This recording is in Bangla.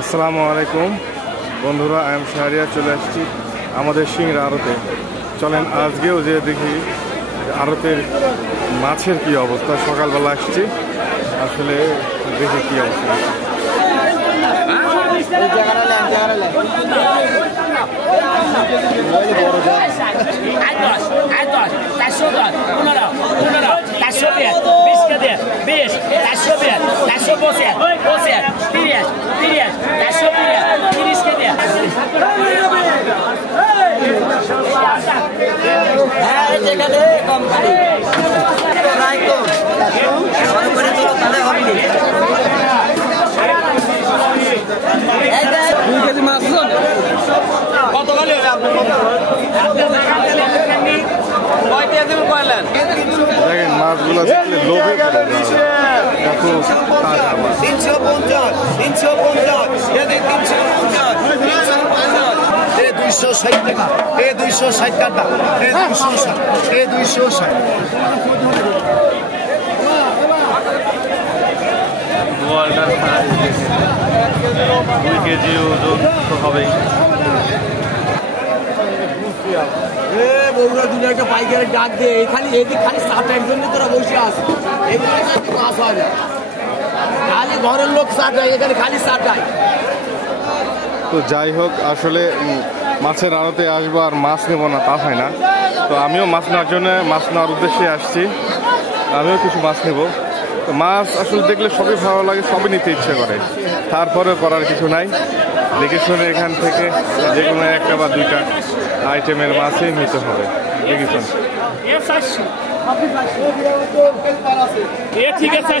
আসসালামু আলাইকুম বন্ধুরা, আমি শাহরিয়া চলে আসছি আমাদের সিংড়া আড়তে। চলেন আজকেও যে দেখি আড়তের মাছের কি অবস্থা। সকালবেলা আসছি, আসলে দেখি কি অবস্থা। দেখেন মাছগুলো লোভে 260 টাকা, 260 টাকা, 260। বোয়ালটার সাইজ 2 কেজি ওজন তো হবেই। বগুড়া দুটো একটা পাইকারের ডাক দিয়ে এখানে এদিক খালি 60 জন্য তোরা বসে আছে, এখানে মাছ হয় না, খালি ঘরের লোক 60, এখানে খালি 60। তো যাই হোক, আসলে মাছের আড়তে আসবো আর মাছ নেবো না তা হয় না। তো আমিও মাছ নেওয়ার জন্য মাছ নেওয়ার উদ্দেশ্যে আসছি, আমিও কিছু মাছ নেব। তো মাছ আসলে দেখলে সবই ভালো লাগে, সবই নিতে ইচ্ছে করে, তারপরে করার কিছু নাই। দেখে শুনে এখান থেকে যে কোনো একটা বা দুইটা আইটেমের মাছই নিতে হবে। দেখেছেন ঠিক আছে